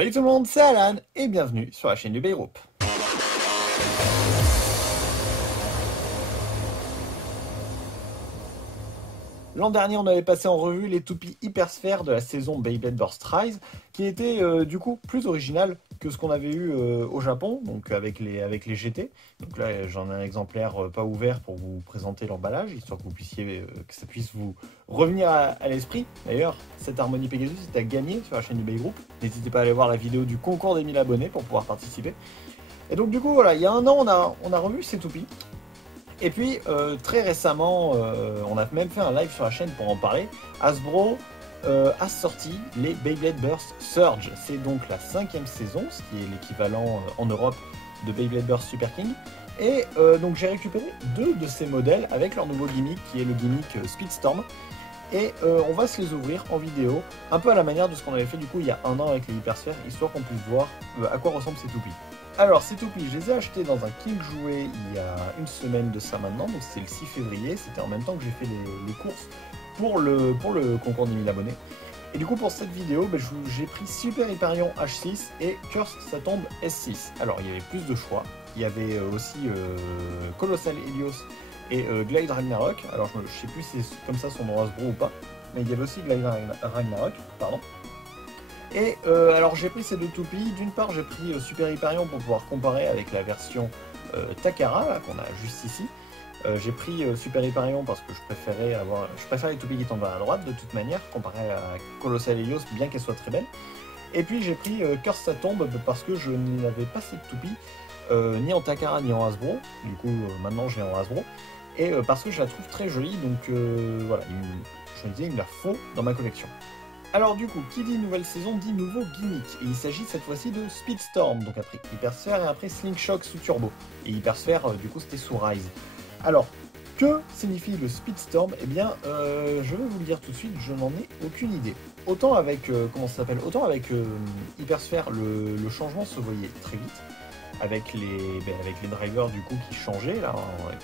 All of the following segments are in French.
Salut tout le monde, c'est Alan et bienvenue sur la chaîne du Baby Group. L'an dernier, on avait passé en revue les toupies hypersphères de la saison Beyblade Burst Rise, qui était du coup plus original que ce qu'on avait eu au Japon, donc avec les GT. Donc là, j'en ai un exemplaire pas ouvert pour vous présenter l'emballage, histoire que vous puissiez, que ça puisse vous revenir à l'esprit. D'ailleurs, cette Harmonie Pegasus est à gagner sur la chaîne du Baby Group. N'hésitez pas à aller voir la vidéo du concours des 1000 abonnés pour pouvoir participer. Et donc du coup, voilà, il y a un an, on a revu ces toupies. Et puis, très récemment, on a même fait un live sur la chaîne pour en parler. Hasbro a sorti les Beyblade Burst Surge. C'est donc la 5e saison, ce qui est l'équivalent en Europe de Beyblade Burst Super King. Et donc j'ai récupéré 2 de ces modèles avec leur nouveau gimmick, qui est le gimmick Speedstorm. Et on va se les ouvrir en vidéo, un peu à la manière de ce qu'on avait fait du coup il y a un an avec les hypersphères, histoire qu'on puisse voir à quoi ressemblent ces toupies. Alors ces toupies, je les ai achetés dans un King Jouet il y a une semaine de ça maintenant, donc c'est le 6 février, c'était en même temps que j'ai fait les courses pour le concours des 1000 abonnés. Et du coup pour cette vidéo, j'ai pris Super Hyperion H6 et Curse Sa Tombe S6. Alors il y avait plus de choix, il y avait aussi Colossal Helios et Glide Ragnarok. Alors je sais plus si c'est comme ça son nom Hasbro ou pas, mais il y avait aussi Glide Ragnarok, pardon. Et alors j'ai pris ces 2 toupies. D'une part j'ai pris Super Hyperion pour pouvoir comparer avec la version Takara qu'on a juste ici. J'ai pris Super Hyperion parce que je préfère les toupies qui tombent à la droite de toute manière, comparé à Colossal Helios, bien qu'elle soit très belle. Et puis j'ai pris Curse Sa Tombe parce que je n'avais pas cette toupie, ni en Takara ni en Hasbro. Du coup maintenant je l'ai en Hasbro. Et parce que je la trouve très jolie, donc voilà, je me disais il me la faut dans ma collection. Alors du coup, qui dit nouvelle saison dit nouveau gimmick, et il s'agit cette fois-ci de Speedstorm, donc après Hypersphère et après Slingshock sous Turbo. Et Hypersphère, du coup, c'était sous Rise. Alors, que signifie le Speedstorm? Eh bien, je vais vous le dire tout de suite, je n'en ai aucune idée. Autant avec, comment ça s'appelle? Autant avec Hypersphère, le changement se voyait très vite, avec les drivers du coup qui changeaient, là,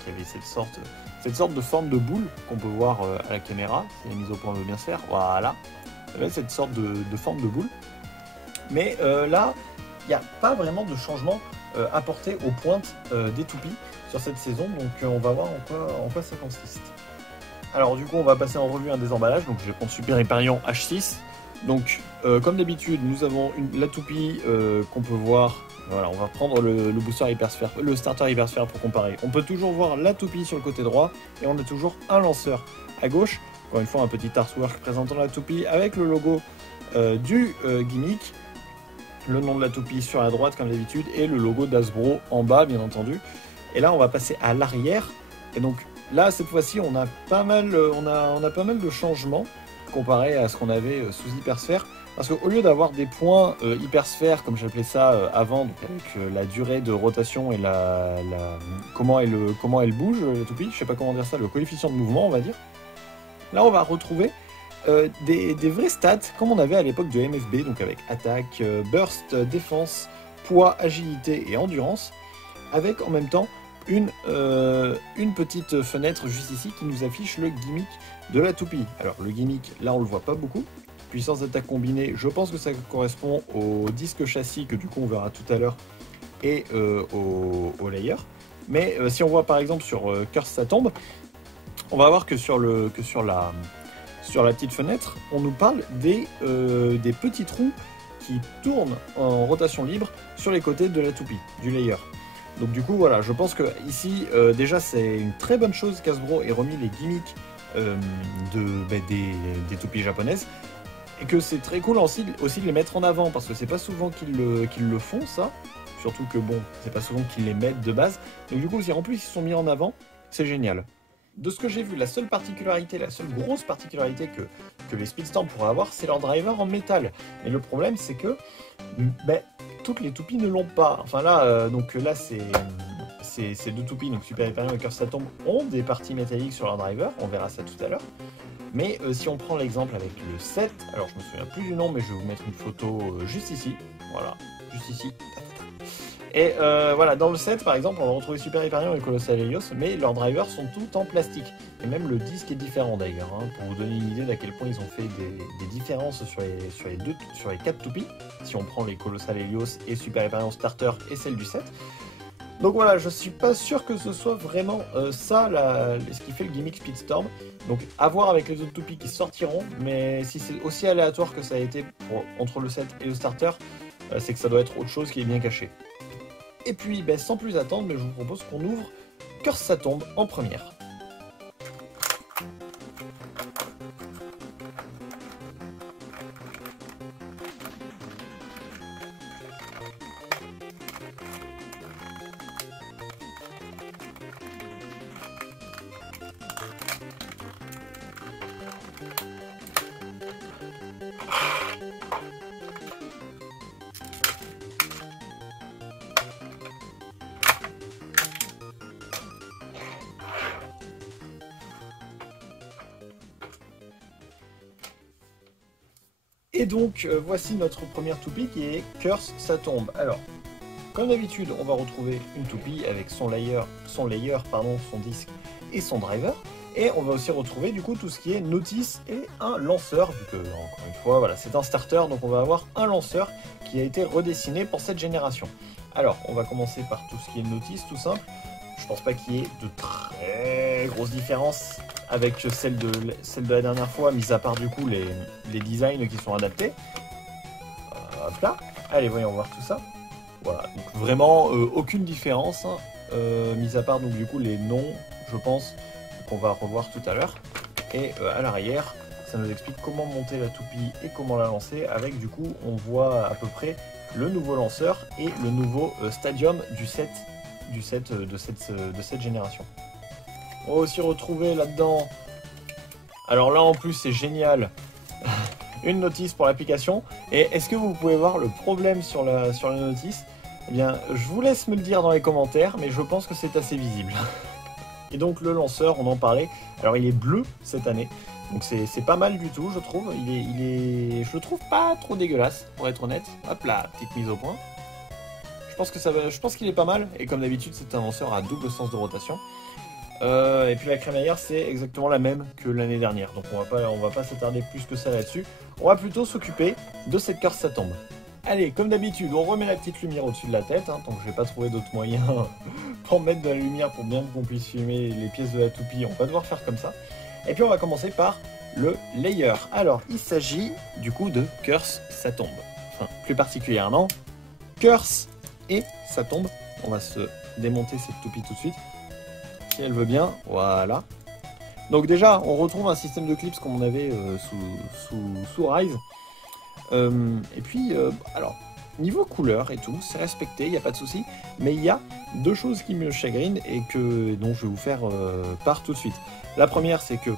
qui avaient cette sorte de forme de boule qu'on peut voir à la caméra, si la mise au point veut bien se faire, voilà. Cette sorte de forme de boule. Mais là, il n'y a pas vraiment de changement apporté aux pointes des toupies sur cette saison, donc on va voir en quoi ça consiste. Alors du coup, on va passer en revue un des emballages, donc je vais prendre Super Hyperion H6. Donc, comme d'habitude, nous avons la toupie qu'on peut voir. Voilà, on va prendre le booster hypersphère, le starter hypersphère pour comparer. On peut toujours voir la toupie sur le côté droit, et on a toujours un lanceur à gauche. Encore une fois, un petit artwork présentant la toupie avec le logo du gimmick, le nom de la toupie sur la droite comme d'habitude et le logo d'Hasbro en bas bien entendu. Et là on va passer à l'arrière, et donc là cette fois-ci on a pas mal de changements comparé à ce qu'on avait sous hypersphère, parce qu'au lieu d'avoir des points hypersphère comme j'appelais ça avant, donc avec la durée de rotation et comment elle bouge la toupie, je sais pas comment dire ça, le coefficient de mouvement on va dire. Là, on va retrouver des vrais stats comme on avait à l'époque de MFB, donc avec attaque, burst, défense, poids, agilité et endurance, avec en même temps une petite fenêtre juste ici qui nous affiche le gimmick de la toupie. Alors le gimmick, là on le voit pas beaucoup. Puissance d'attaque combinée, je pense que ça correspond au disque châssis que du coup on verra tout à l'heure et au layer. Mais si on voit par exemple sur Curse Sa Tombe, on va voir que sur la petite fenêtre, on nous parle des petits trous qui tournent en rotation libre sur les côtés de la toupie, du layer. Donc du coup, voilà, je pense que ici, déjà, c'est une très bonne chose qu'Hasbro ait remis les gimmicks des toupies japonaises, et que c'est très cool aussi de les mettre en avant, parce que c'est pas souvent qu'ils le font, ça. Surtout que, bon, c'est pas souvent qu'ils les mettent de base. Donc du coup, si en plus ils sont mis en avant, c'est génial. De ce que j'ai vu, la seule grosse particularité que les Speedstorm pourraient avoir, c'est leur driver en métal. Mais le problème, c'est que toutes les toupies ne l'ont pas. Enfin là, ces 2 toupies, donc Super Hyperion et Curse Sa Tombe, ont des parties métalliques sur leur driver. On verra ça tout à l'heure. Mais si on prend l'exemple avec le 7, alors je me souviens plus du nom, mais je vais vous mettre une photo juste ici. Voilà, juste ici. Et voilà, dans le set par exemple, on va retrouver Super Hyperion et Colossal Helios, mais leurs drivers sont tout en plastique. Et même le disque est différent d'ailleurs, hein, pour vous donner une idée d'à quel point ils ont fait des différences sur les 4 toupies, si on prend les Colossal Helios et Super Hyperion Starter et celle du set. Donc voilà, je suis pas sûr que ce soit vraiment ça ce qui fait le gimmick Speedstorm. Donc à voir avec les autres toupies qui sortiront, mais si c'est aussi aléatoire que ça a été entre le set et le starter, c'est que ça doit être autre chose qui est bien caché. Et puis, ben, sans plus attendre, je vous propose qu'on ouvre Curse ça tombe en première. Et donc, voici notre première toupie qui est Curse ça tombe. Alors, comme d'habitude, on va retrouver une toupie avec son layer, son disque et son driver. Et on va aussi retrouver du coup tout ce qui est notice et un lanceur, vu que, encore une fois, voilà, c'est un starter, donc on va avoir un lanceur qui a été redessiné pour cette génération. Alors, on va commencer par tout ce qui est notice, tout simple. Je pense pas qu'il y ait de très grosses différences avec celle de la dernière fois, mis à part du coup les designs qui sont adaptés. Hop là. Allez, voyons voir tout ça. Voilà, donc vraiment aucune différence, hein, mis à part donc du coup les noms, je pense, qu'on va revoir tout à l'heure. Et à l'arrière, ça nous explique comment monter la toupie et comment la lancer. Avec du coup, on voit à peu près le nouveau lanceur et le nouveau stadium de cette génération. On va aussi retrouver là-dedans, alors là en plus c'est génial, une notice pour l'application. Et est-ce que vous pouvez voir le problème sur la notice? Eh bien, je vous laisse me le dire dans les commentaires, mais je pense que c'est assez visible. Et donc le lanceur, on en parlait, alors il est bleu cette année, donc c'est pas mal du tout, je trouve. Je le trouve pas trop dégueulasse, pour être honnête. Hop là, petite mise au point. Je pense qu'il est pas mal, et comme d'habitude c'est un lanceur à double sens de rotation. Et puis la crémaillère c'est exactement la même que l'année dernière, donc on va pas s'attarder plus que ça là-dessus. On va plutôt s'occuper de cette Curse ça tombe. Allez, comme d'habitude, on remet la petite lumière au-dessus de la tête, hein, tant que je vais pas trouver d'autres moyens pour mettre de la lumière pour bien qu'on puisse filmer les pièces de la toupie, on va devoir faire comme ça. Et puis on va commencer par le layer. Alors, il s'agit du coup de Curse ça tombe. Enfin, plus particulièrement, Curse et ça tombe. On va se démonter cette toupie tout de suite. Si elle veut bien, voilà. Donc déjà, on retrouve un système de clips comme on avait sous Rise. Et puis, alors, niveau couleur et tout, c'est respecté, il n'y a pas de souci. Mais il y a deux choses qui me chagrinent et dont je vais vous faire part tout de suite. La première, c'est que,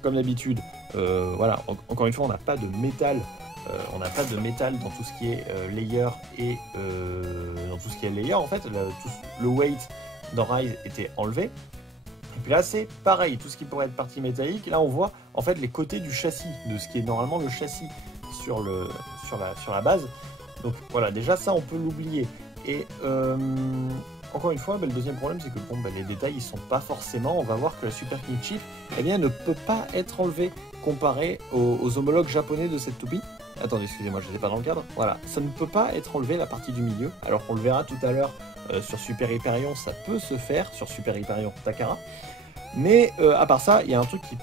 comme d'habitude, voilà, encore une fois, on n'a pas de métal. On n'a pas de métal dans tout ce qui est layer et dans tout ce qui est layer en fait. Le weight dans Rise était enlevé. Et puis là, c'est pareil, tout ce qui pourrait être partie métallique. Là, on voit en fait les côtés du châssis, de ce qui est normalement le châssis sur la base. Donc voilà, déjà ça, on peut l'oublier. Et encore une fois, le deuxième problème, c'est que les détails, ils sont pas forcément. On va voir que la Super King Chip, eh bien, ne peut pas être enlevée comparé aux homologues japonais de cette toupie. Attendez, excusez-moi, je n'étais pas dans le cadre. Voilà, ça ne peut pas être enlevé la partie du milieu, alors qu'on le verra tout à l'heure. Sur Super Hyperion, ça peut se faire, sur Super Hyperion Takara. Mais à part ça, il y a un truc qui...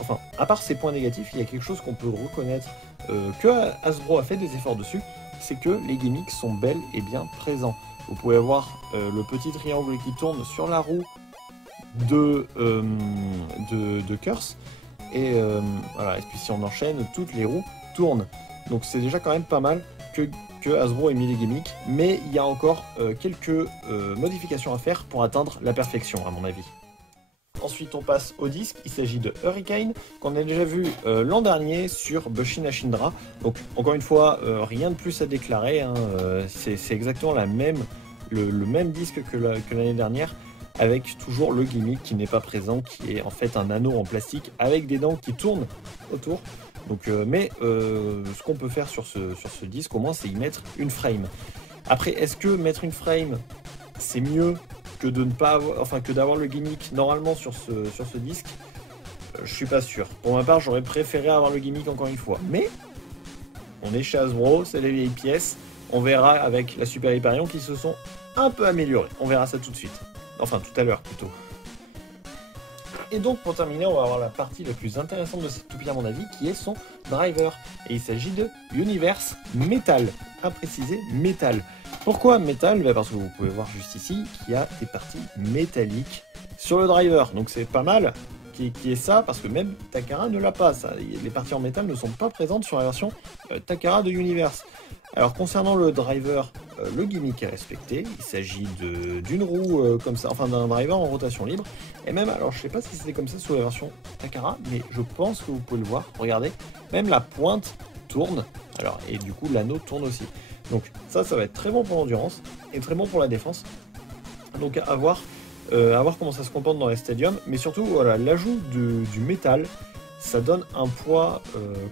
Enfin, à part ces points négatifs, il y a quelque chose qu'on peut reconnaître, que Hasbro a fait des efforts dessus, c'est que les gimmicks sont bel et bien présents. Vous pouvez avoir le petit triangle qui tourne sur la roue de Curse. Et voilà, et puis si on enchaîne, toutes les roues tournent. Donc c'est déjà quand même pas mal que Hasbro ait mis les gimmicks, mais il y a encore quelques modifications à faire pour atteindre la perfection, à mon avis. Ensuite, on passe au disque. Il s'agit de Hurricane, qu'on a déjà vu l'an dernier sur Bushin Ashindra. Donc, encore une fois, rien de plus à déclarer, hein. C'est exactement le même disque que l'année dernière, avec toujours le gimmick qui n'est pas présent, qui est en fait un anneau en plastique avec des dents qui tournent autour. Donc, ce qu'on peut faire sur ce disque, au moins, c'est y mettre une frame. Après, est-ce que mettre une frame, c'est mieux que de ne pas avoir, enfin que d'avoir le gimmick normalement sur ce disque? Je suis pas sûr. Pour ma part, j'aurais préféré avoir le gimmick encore une fois. Mais on est chez Hasbro, c'est les vieilles pièces. On verra avec la Super Hyperion qui se sont un peu améliorées. On verra ça tout de suite. Enfin, tout à l'heure plutôt. Et donc, pour terminer, on va avoir la partie la plus intéressante de cette toupie à mon avis, qui est son driver. Et il s'agit de Universe Metal. À préciser, Metal. Pourquoi Metal? Parce que vous pouvez voir juste ici qu'il y a des parties métalliques sur le driver. Donc c'est pas mal qui est ça, parce que même Takara ne l'a pas. Ça. Les parties en métal ne sont pas présentes sur la version Takara de Universe. Alors concernant le driver, le gimmick est respecté. Il s'agit d'une roue comme ça, enfin d'un driver en rotation libre. Et même, alors je sais pas si c'était comme ça sous la version Takara, mais je pense que vous pouvez le voir. Regardez, même la pointe tourne. Alors, et du coup l'anneau tourne aussi. Donc ça va être très bon pour l'endurance et très bon pour la défense. Donc à voir comment ça se comporte dans les stadiums. Mais surtout, voilà, l'ajout du métal, ça donne un poids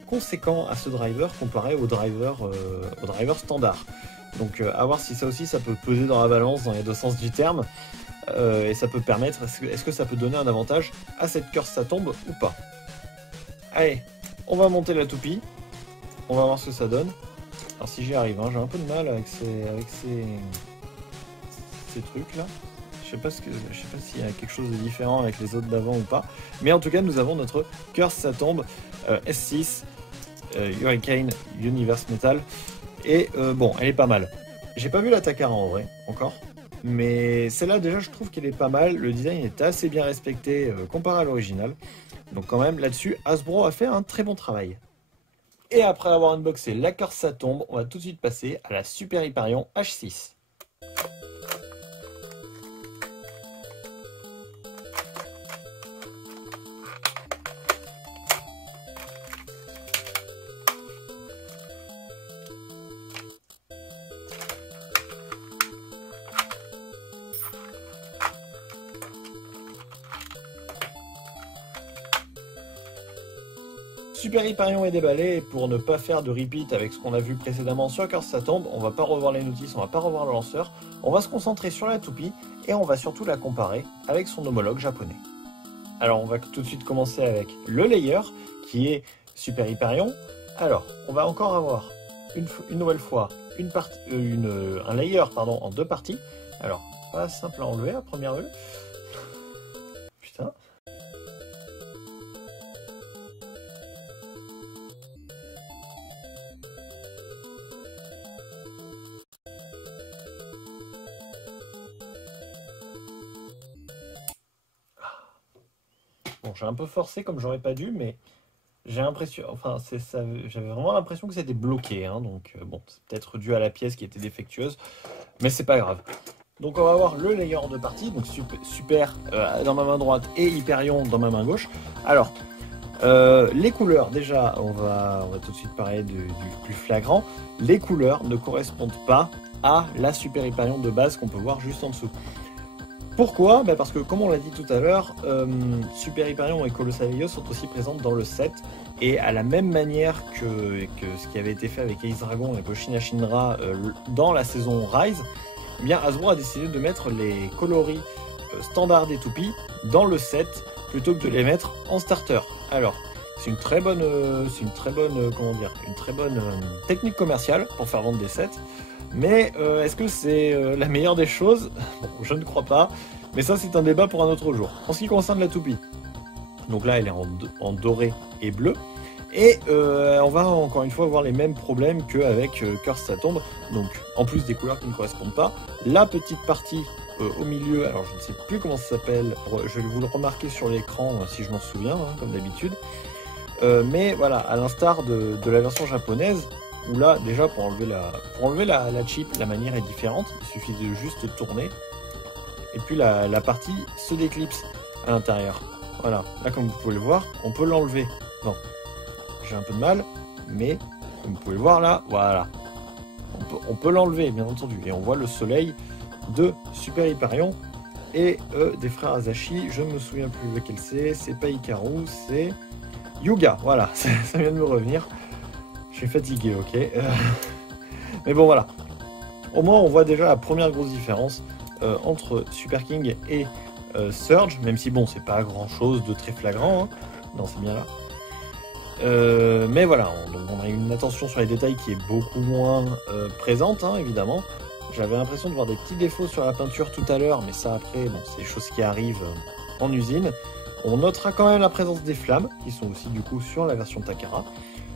conséquent à ce driver comparé au driver standard. Donc à voir si ça aussi ça peut peser dans la balance dans les deux sens du terme. Et ça peut permettre, est-ce que ça peut donner un avantage à cette curse ça tombe ou pas? Allez, on va monter la toupie. On va voir ce que ça donne. Alors si j'y arrive, hein, j'ai un peu de mal avec ces trucs là. Je sais pas s'il y a quelque chose de différent avec les autres d'avant ou pas. Mais en tout cas, nous avons notre Curse ça tombe S6 Hurricane Universe Metal. Et bon, elle est pas mal. J'ai pas vu la Takara en vrai, encore. Mais celle-là, déjà, je trouve qu'elle est pas mal. Le design est assez bien respecté comparé à l'original. Donc quand même, là-dessus, Hasbro a fait un très bon travail. Et après avoir unboxé la Curse ça tombe, on va tout de suite passer à la Super Hyperion H6. Super Hyperion est déballé, et pour ne pas faire de repeat avec ce qu'on a vu précédemment sur Curse ça tombe, on va pas revoir les notices, on va pas revoir le lanceur, on va se concentrer sur la toupie et on va surtout la comparer avec son homologue japonais. Alors on va tout de suite commencer avec le layer qui est Super Hyperion. Alors on va encore avoir une nouvelle fois un layer en deux parties. Alors pas simple à enlever à première vue. Putain. Bon, j'ai un peu forcé comme j'aurais pas dû, mais j'ai l'impression, enfin, j'avais vraiment l'impression que c'était bloqué, hein, donc bon, c'est peut-être dû à la pièce qui était défectueuse, mais c'est pas grave. Donc on va avoir le layer de partie, donc super dans ma main droite et Hyperion dans ma main gauche. Alors, les couleurs, déjà, on va tout de suite parler du plus flagrant. Les couleurs ne correspondent pas à la Super Hyperion de base qu'on peut voir juste en dessous. Pourquoi? Parce que comme on l'a dit tout à l'heure, Super Hyperion et Colossal Helios sont aussi présentes dans le set. Et à la même manière que ce qui avait été fait avec Ace Dragon et Goshin Shinra dans la saison Rise, eh bien Hasbro a décidé de mettre les coloris standards des toupies dans le set plutôt que de les mettre en starter. Alors, c'est une très bonne technique commerciale pour faire vendre des sets. Mais est-ce que c'est la meilleure des choses? Bon, je ne crois pas, mais ça c'est un débat pour un autre jour. En ce qui concerne la toupie, donc là elle est en doré et bleu, et on va encore une fois avoir les mêmes problèmes qu'avec Curse ça tombe, donc en plus des couleurs qui ne correspondent pas, la petite partie au milieu, alors je ne sais plus comment ça s'appelle, je vais vous le remarquer sur l'écran si je m'en souviens, hein, comme d'habitude, mais voilà, à l'instar de la version japonaise, où là, déjà, pour enlever la chip, la manière est différente. Il suffit de juste tourner. Et puis, la partie se déclipse à l'intérieur. Voilà. Là, comme vous pouvez le voir, on peut l'enlever. Bon, j'ai un peu de mal, mais comme vous pouvez le voir là, voilà. On peut l'enlever, bien entendu. Et on voit le soleil de Super Hyperion et des frères Asashi. Je ne me souviens plus lequel c'est pas Hikaru, c'est Yuga. Voilà, ça vient de me revenir. Je suis fatigué, ok. Mais bon, voilà. Au moins on voit déjà la première grosse différence entre Super King et Surge, même si bon c'est pas grand chose de très flagrant, hein. Non c'est bien là. Mais voilà, donc on a une attention sur les détails qui est beaucoup moins présente, hein, évidemment. J'avais l'impression de voir des petits défauts sur la peinture tout à l'heure, mais ça après, bon, c'est des choses qui arrivent en usine. On notera quand même la présence des flammes, qui sont aussi du coup sur la version Takara.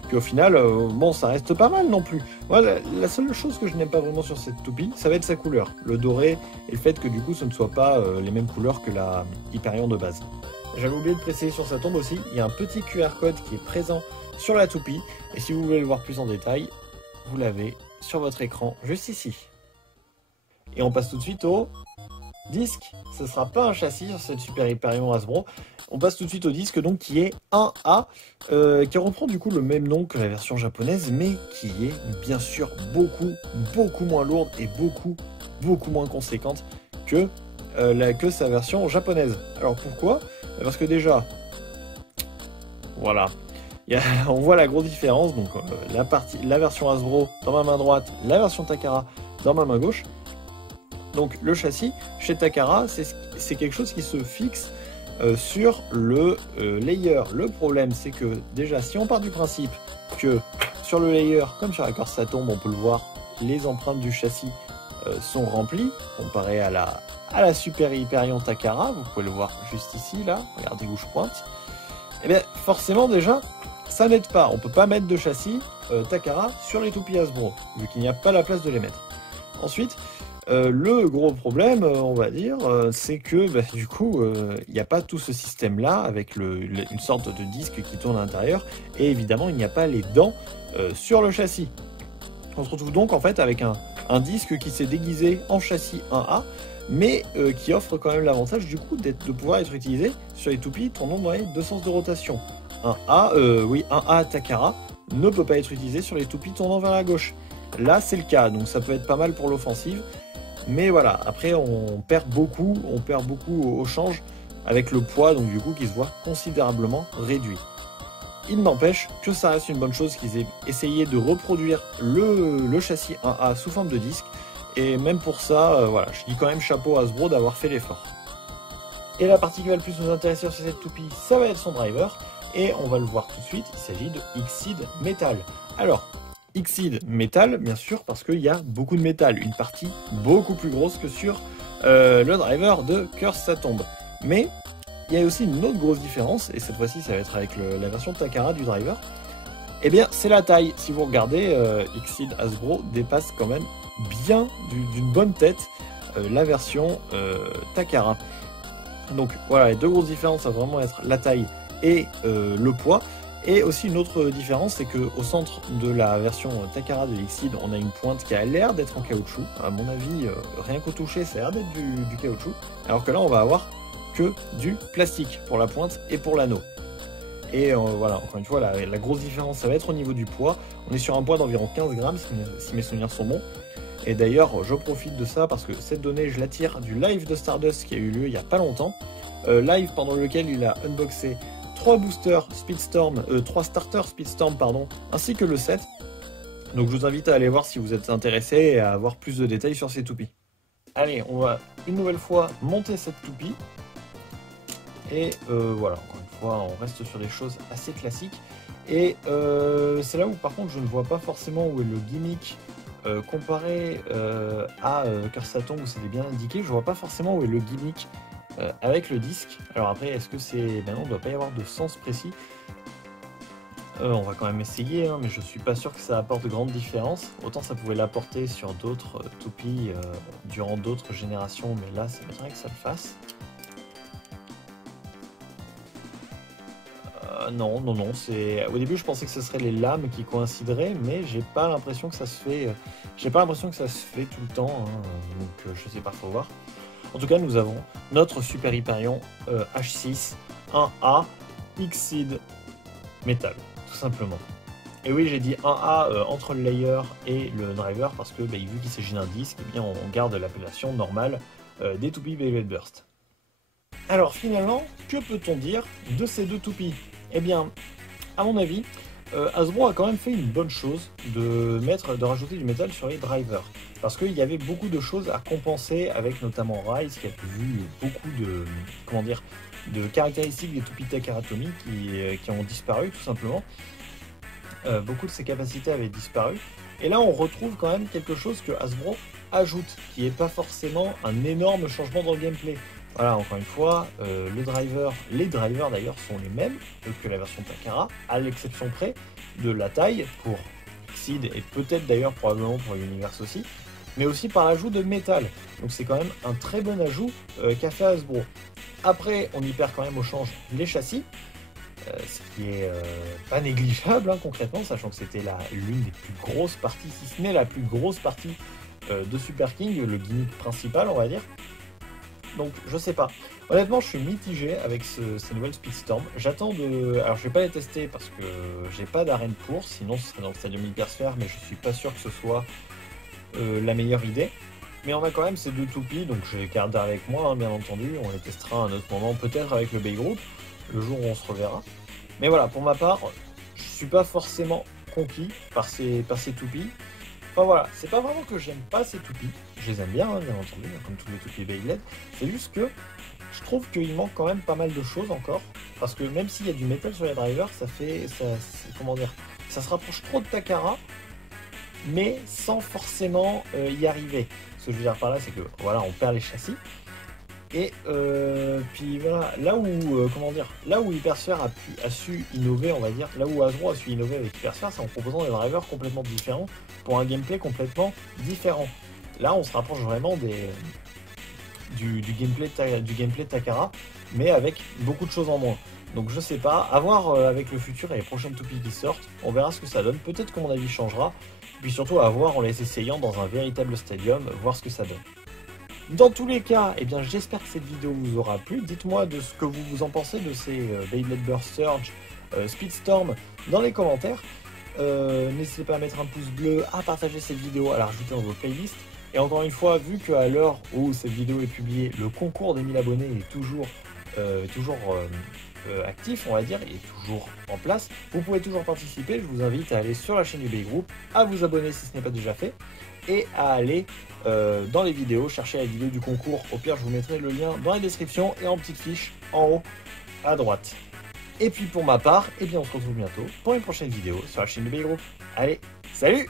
Puis au final, bon, ça reste pas mal non plus. Voilà, la seule chose que je n'aime pas vraiment sur cette toupie, ça va être sa couleur. Le doré et le fait que du coup ce ne soit pas les mêmes couleurs que la Hyperion de base. J'avais oublié de préciser sur sa tombe aussi, il y a un petit QR code qui est présent sur la toupie. Et si vous voulez le voir plus en détail, vous l'avez sur votre écran juste ici. Et on passe tout de suite au disque. Ce ne sera pas un châssis sur cette Super Hyperion Hasbro. On passe tout de suite au disque donc qui est 1A, qui reprend du coup le même nom que la version japonaise, mais qui est bien sûr beaucoup moins lourde et beaucoup moins conséquente que sa version japonaise. Alors pourquoi? Parce que déjà, voilà, on voit la grosse différence. Donc la version Hasbro dans ma main droite, la version Takara dans ma main gauche. Donc le châssis chez Takara, c'est quelque chose qui se fixe sur le layer. Le problème, c'est que déjà, si on part du principe que sur le layer, comme sur la Corsa Tomb, on peut le voir, les empreintes du châssis sont remplies, comparé à la Super Hyperion Takara, vous pouvez le voir juste ici, là, regardez où je pointe. Et bien forcément déjà, ça n'aide pas, on peut pas mettre de châssis Takara sur les toupies Hasbro, vu qu'il n'y a pas la place de les mettre. Ensuite, le gros problème, on va dire, c'est que du coup, il n'y a pas tout ce système-là avec une sorte de disque qui tourne à l'intérieur, et évidemment, il n'y a pas les dents sur le châssis. On se retrouve donc en fait avec un disque qui s'est déguisé en châssis 1A, mais qui offre quand même l'avantage du coup de pouvoir être utilisé sur les toupies tournant dans les deux sens de rotation. Un A Takara ne peut pas être utilisé sur les toupies tournant vers la gauche. Là, c'est le cas, donc ça peut être pas mal pour l'offensive. Mais voilà, après on perd beaucoup au change avec le poids, donc du coup qui se voit considérablement réduit. Il n'empêche que ça reste une bonne chose qu'ils aient essayé de reproduire le châssis 1A sous forme de disque. Et même pour ça, voilà, je dis quand même chapeau à Hasbro d'avoir fait l'effort. Et la partie qui va le plus nous intéresser sur cette toupie, ça va être son driver. Et on va le voir tout de suite, il s'agit de Xseed Metal. Alors, Xseed Metal, bien sûr, parce qu'il y a beaucoup de métal, une partie beaucoup plus grosse que sur le driver de Curse Sa Tombe. Mais il y a aussi une autre grosse différence, et cette fois-ci ça va être avec la version Takara du driver. Eh bien, c'est la taille. Si vous regardez, Xseed Hasbro dépasse quand même bien d'une bonne tête la version Takara. Donc voilà, les deux grosses différences, ça va vraiment être la taille et le poids. Et aussi une autre différence, c'est qu'au centre de la version Takara de Xseed, on a une pointe qui a l'air d'être en caoutchouc. À mon avis, rien qu'au toucher, ça a l'air d'être du caoutchouc. Alors que là, on va avoir que du plastique pour la pointe et pour l'anneau. Et voilà, encore une fois, la grosse différence, ça va être au niveau du poids. On est sur un poids d'environ 15 grammes, si mes souvenirs sont bons. Et d'ailleurs, je profite de ça parce que cette donnée, je la tire du live de Stardust qui a eu lieu il n'y a pas longtemps. Live pendant lequel il a unboxé 3 boosters Speedstorm, 3 starters Speedstorm, pardon, ainsi que le set. Donc je vous invite à aller voir si vous êtes intéressé et à avoir plus de détails sur ces toupies. Allez, on va une nouvelle fois monter cette toupie. Et voilà, encore une fois, on reste sur des choses assez classiques. Et c'est là où par contre je ne vois pas forcément où est le gimmick comparé à Curse Sa Tomb où c'était bien indiqué. Je vois pas forcément où est le gimmick avec le disque. Alors après, est-ce que c'est... Ben non, il ne doit pas y avoir de sens précis. On va quand même essayer, hein, mais je suis pas sûr que ça apporte de grandes différences. Autant ça pouvait l'apporter sur d'autres toupies durant d'autres générations, mais là, ça m'étonnerait que ça le fasse. Non, c'est... Au début, je pensais que ce serait les lames qui coïncideraient, mais j'ai pas l'impression que ça se fait... J'ai pas l'impression que ça se fait tout le temps, hein, donc je sais pas, faut voir. En tout cas, nous avons notre Super Hyperion H6 1A Xseed Metal, tout simplement. Et oui, j'ai dit 1A entre le layer et le driver parce que vu qu'il s'agit d'un disque, eh bien, on garde l'appellation normale des toupies Beyblade Burst. Alors finalement, que peut-on dire de ces deux toupies? Eh bien, à mon avis, Hasbro a quand même fait une bonne chose de rajouter du métal sur les drivers. Parce qu'il y avait beaucoup de choses à compenser avec notamment Rise qui a vu beaucoup de, comment dire, de caractéristiques des toupies Takaratomi qui ont disparu tout simplement. Beaucoup de ses capacités avaient disparu. Et là, on retrouve quand même quelque chose que Hasbro ajoute, qui n'est pas forcément un énorme changement dans le gameplay. Voilà, encore une fois, les drivers d'ailleurs sont les mêmes que la version Takara, à l'exception près de la taille pour Exceed et peut-être d'ailleurs probablement pour Universe aussi, mais aussi par l'ajout de métal. Donc c'est quand même un très bon ajout qu'a fait Hasbro. Après, on y perd quand même au change les châssis, ce qui est pas négligeable hein, concrètement, sachant que c'était l'une des plus grosses parties, si ce n'est la plus grosse partie de Super King, le gimmick principal on va dire. Donc je sais pas. Honnêtement je suis mitigé avec ces nouvelles Speedstorm. J'attends de... Alors je vais pas les tester parce que j'ai pas d'arène pour, sinon ce serait dans le Stadium Hypersphère, mais je suis pas sûr que ce soit la meilleure idée. Mais on a quand même ces deux toupies, donc je les garde avec moi hein, bien entendu. On les testera à un autre moment, peut-être avec le Bay Group, le jour où on se reverra. Mais voilà, pour ma part, je suis pas forcément conquis par ces toupies. Enfin voilà, c'est pas vraiment que j'aime pas ces toupies, je les aime bien, hein, bien entendu, comme tous les toupies Beyblade, c'est juste que je trouve qu'il manque quand même pas mal de choses encore, parce que même s'il y a du métal sur les drivers, comment dire, ça se rapproche trop de Takara, mais sans forcément y arriver. Ce que je veux dire par là, c'est que voilà, on perd les châssis, et puis voilà, là où Hypersphere a su innover, on va dire, là où Hasbro a su innover avec Hypersphere, c'est en proposant des drivers complètement différents pour un gameplay complètement différent. Là, on se rapproche vraiment du gameplay Takara, mais avec beaucoup de choses en moins. Donc je sais pas, à voir avec le futur et les prochaines toupies qui sortent, on verra ce que ça donne. Peut-être que mon avis changera, puis surtout à voir en les essayant dans un véritable stadium, voir ce que ça donne. Dans tous les cas, eh bien, j'espère que cette vidéo vous aura plu. Dites-moi de ce que vous en pensez de ces Beyblade Burst Surge, Speedstorm dans les commentaires. N'hésitez pas à mettre un pouce bleu, à partager cette vidéo, à la rajouter dans vos playlists. Et encore une fois, vu qu'à l'heure où cette vidéo est publiée, le concours des 1000 abonnés est toujours actif, on va dire, et toujours en place, vous pouvez toujours participer. Je vous invite à aller sur la chaîne du Bay Group, à vous abonner si ce n'est pas déjà fait, et à aller dans les vidéos, chercher la vidéo du concours. Au pire, je vous mettrai le lien dans la description et en petite fiche en haut à droite. Et puis pour ma part, eh bien, on se retrouve bientôt pour une prochaine vidéo sur la chaîne du Bay Group. Allez, salut!